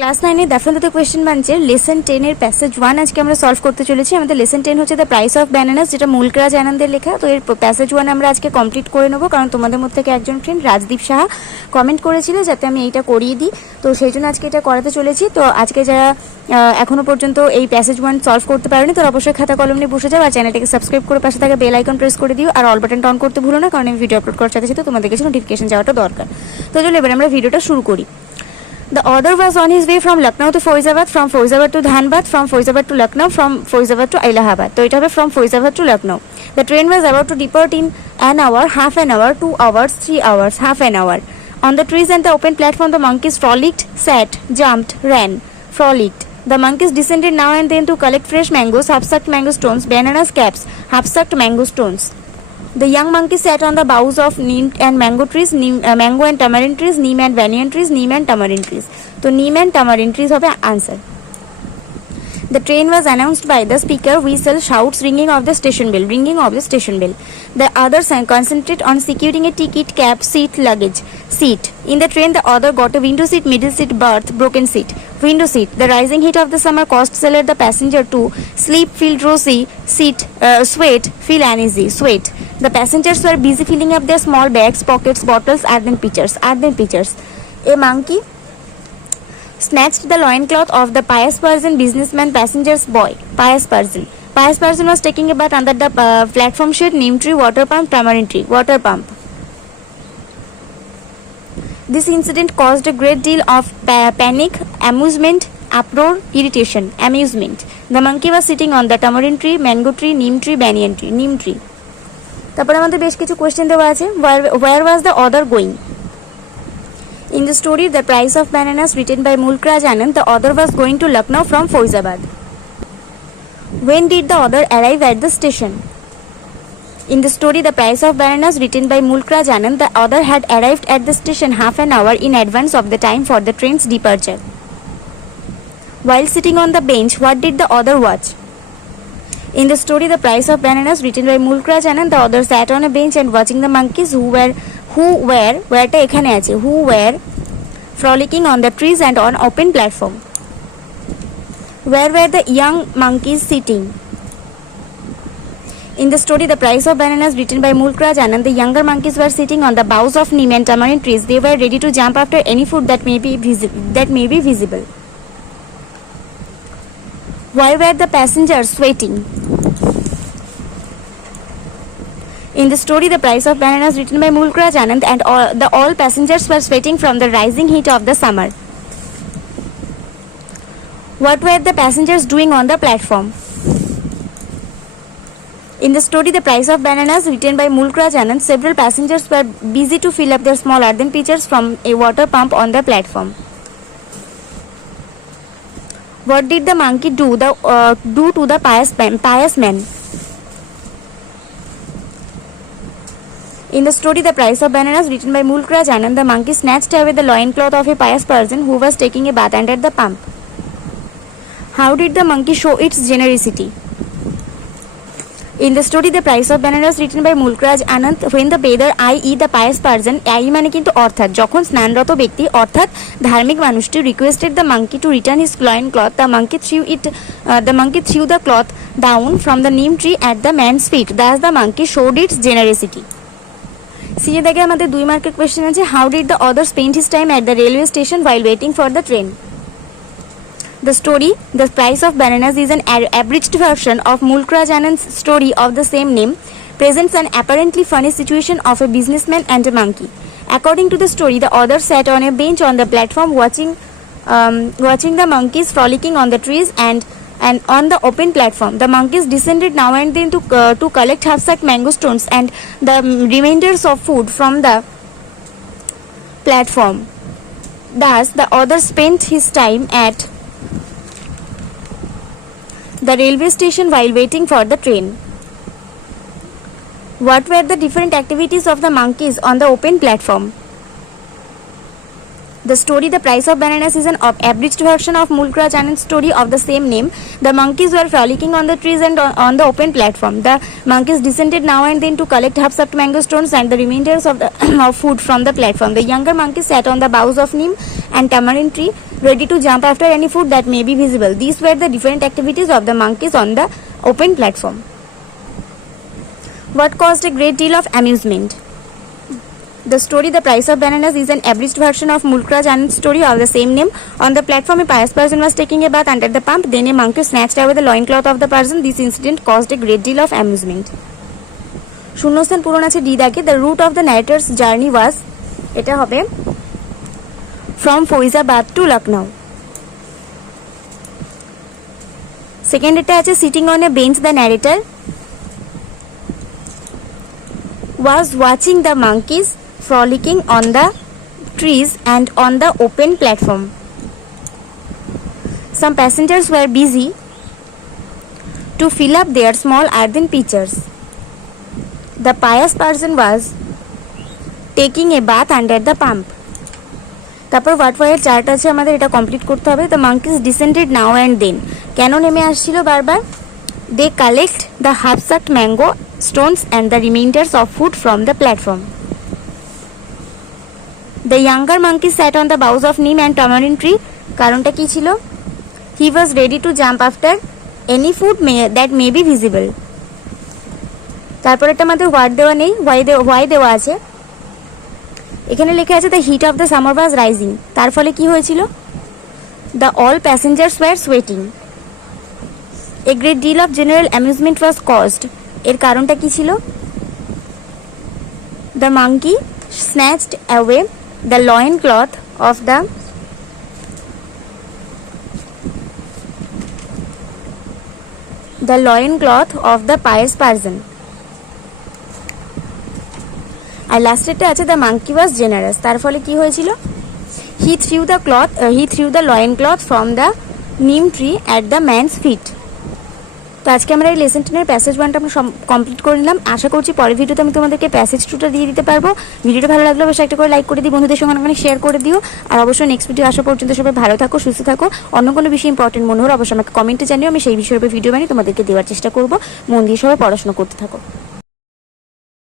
Class 9 এর Duff and Dutt question বাঞ্চের lesson 10 এর প্যাসেজ 1 আজকে আমরা সলভ করতে চলেছি। আমাদের লেসন 10 হচ্ছে দ্য প্রাইস অফ ব্যানানাস, যেটা মূলকরাজ আনন্দের লেখা। তো এর প্যাসেজ 1 আমরা আজকে কমপ্লিট করে নেব, কারণ তোমাদের মধ্যে থেকে একজন ফ্রেন্ড রাজদীপ সাহা কমেন্ট করেছিল যাতে আমি এইটা করিয়ে দিই, তো সেই জন্য আজকে এটা করাতে চলেছি। তো আজকে যারা এখনো পর্যন্ত এই প্যাসেজ 1 সলভ করতে পারেনি তারা অবশ্যই খাতা কলম নিয়ে বসে যাও আর চ্যানেলটাকে সাবস্ক্রাইব করে পাশে থাকা বেল আইকন প্রেস করে দিও আর অল বাটনটা অন করতে ভুলো না, কারণ আমি ভিডিও আপলোড করার সাথে সাথে তোমাদের কাছে নোটিফিকেশন যাওয়াটা দরকার। তো চলো এবার আমরা ভিডিওটা শুরু করি। The author was on his way from Lucknow to Faizabad, from Faizabad to Dhanbad, from Faizabad to Lucknow, from Faizabad to Allahabad. So it হবে from Faizabad to Lucknow. The train was about to depart in an hour, half an hour, 2 hours, 3 hours, half an hour. On the trees and the open platform, the monkeys frolicked, sat, jumped, ran, frolicked. The monkeys descended now and then to collect fresh mangoes, half-sucked mango stones, bananas, caps, half-sucked mango stones. The young monkey sat on the boughs of neem and mango trees, mango and tamarind trees, neem and banyan trees, neem and tamarind trees. So neem and tamarind trees hobe answer. The train was announced by the speaker, whistle, shouts, ringing of the station bell, The others concentrated on securing a ticket, cab, seat, luggage. Seat. In the train, the other got a window seat, middle seat, berth, broken seat. Window seat. The rising heat of the summer caused the passenger to sleep, feel drowsy, sweat, feel uneasy, sweat. The passengers were busy filling up their small bags, pockets, bottles, earthen pitchers. A monkey snatched the loincloth of the pious person, businessman, passenger's boy. Pious person was taking a bath under the platform shed, neem tree, water pump, tamarind tree, water pump. This incident caused a great deal of panic, amusement, uproar, irritation. Amusement. The monkey was sitting on the tamarind tree, mango tree, neem tree, banyan tree, neem tree. তারপরে আমাদের বেশ কিছু question দেওয়া আছে। Where was the author going? In the story The Price of Bananas, written by Mulkraj Anand, the author was going to Lucknow from Faizabad. When did the author arrive at the station? In the story The Price of Bananas, written by Mulkraj Anand, the author had arrived at the station half an hour in advance of the time for the train's departure. While sitting on the bench, what did the author watch? In the story The Price of Bananas, written by Mulkraj Anand, the author sat on a bench and watching the monkeys who were frolicking on the trees and on open platform. Where were the young monkeys sitting? In the story The Price of Bananas, written by Mulkraj Anand, the younger monkeys were sitting on the boughs of neem and tamarind trees. They were ready to jump after any food that may be visible. Why were the passengers sweating? In the story The Price of Bananas, written by Mulkraj Anand, and all passengers were sweating from the rising heat of the summer. What were the passengers doing on the platform? In the story The Price of Bananas, written by Mulkraj Anand, several passengers were busy to fill up their small earthen pitchers from a water pump on the platform. What did the monkey do to the pious man? In the story The Price of Bananas, written by Mulkraj Anand, the monkey snatched away the loincloth of a pious person who was taking a bath under the pump. How did the monkey show its generosity? In the story The Price of Bananas, written by Mulkraj Anand, when the bather, i.e. the pious person, i.e. মানে কিন্তু অর্থাৎ যখন স্নানরত ব্যক্তি অর্থাৎ ধার্মিক মানুষটি requested the monkey to return his loincloth, the monkey threw the cloth down from the neem tree at the man's feet. Thus the monkey showed its generosity. CA দেখে আমাদের 2 মার্কের কোয়েশ্চেন আছে। How did the author spend his time at the railway station while waiting for the train? The story The Price of Bananas is an abridged version of Mulkraj Anand's story of the same name, presents an apparently funny situation of a businessman and a monkey. According to the story, the author sat on a bench on the platform watching the monkeys frolicking on the trees and on the open platform. The monkeys descended now and then to collect half-sucked mango stones and the remainders of food from the platform. Thus, the author spent his time at the railway station while waiting for the train. What were the different activities of the monkeys on the open platform? The story The Price of Bananas is an abridged version of Mulkraj Anand's story of the same name. The monkeys were frolicking on the trees and on the open platform. The monkeys descended now and then to collect half-sucked mango stones and the remainders of of food from the platform. The younger monkeys sat on the boughs of neem and tamarind tree, ready to jump after any food that may be visible. These were the different activities of the monkeys on the open platform. What caused a great deal of amusement? The story The Price of Bananas is an abridged version of Mulkraj Anand's story of the same name. On the platform, a pious person was taking a bath under the pump. Then a monkey snatched away the loincloth of the person. This incident caused a great deal of amusement. শূন্যস্থান পূরণ আছে D দাগে। The route of the narrator's journey was, এটা হবে from Faizabad to Lucknow. Second এটা আছে sitting on a bench the narrator was watching the monkeys frolicking on the trees and on the open platform. Some passengers were busy to fill up their small earthen pitchers. The pious person was taking a bath under the pump. তারপর what ওয়াইয়ের chart আছে আমাদের, এটা complete করতে হবে। The monkeys descended now and then, কেন নেমে আসছিল বারবার? They collect the half sucked mango stones and the remainders of food from the platform. The younger monkey sat on the boughs of neem and tamarind tree. কারণটা কি ছিল? He was ready to jump after any food that may be visible. তারপর এটা আমাদের what দেওয়া নেই, why দেওয়া আছে। এখানে লেখা আছে the heat of the summer was rising, তার ফলে কি হয়েছিল? The all passengers were sweating. A great deal of general amusement was caused. এর কারণটা কি ছিল? The monkey snatched away the loincloth of the pious person. আর লাস্টেরটা আছে the monkey was generous, তার ফলে কি হয়েছিল? He threw the loincloth from the neem tree at the man's feet. তো আজকে আমরা এই লেসন 10 এর প্যাসেজ 1টা আমরা কমপ্লিট করে নিলাম। আশা করছি পরের ভিডিওতে আমি তোমাদেরকে প্যাসেজ 2টা দিয়ে দিতে পারবো। ভিডিওটা ভালো লাগলে অবশ্যই একটা করে লাইক করে দিও, বন্ধুদের সঙ্গে অনেক শেয়ার করে দিও। আর অবশ্যই নেক্সট ভিডিও আসা পর্যন্ত সবাই ভালো থাকো, সুস্থ থাকো। অন্য কোনো বিষয় ইম্পর্টেন্ট মনে হলে অবশ্যই আমাকে কমেন্টে জানিও, আমি সেই বিষয়ের উপর ভিডিও বানিয়ে তোমাদেরকে দেওয়ার চেষ্টা করবো। মন দিয়ে সবাই পড়াশোনা করতে থাকো।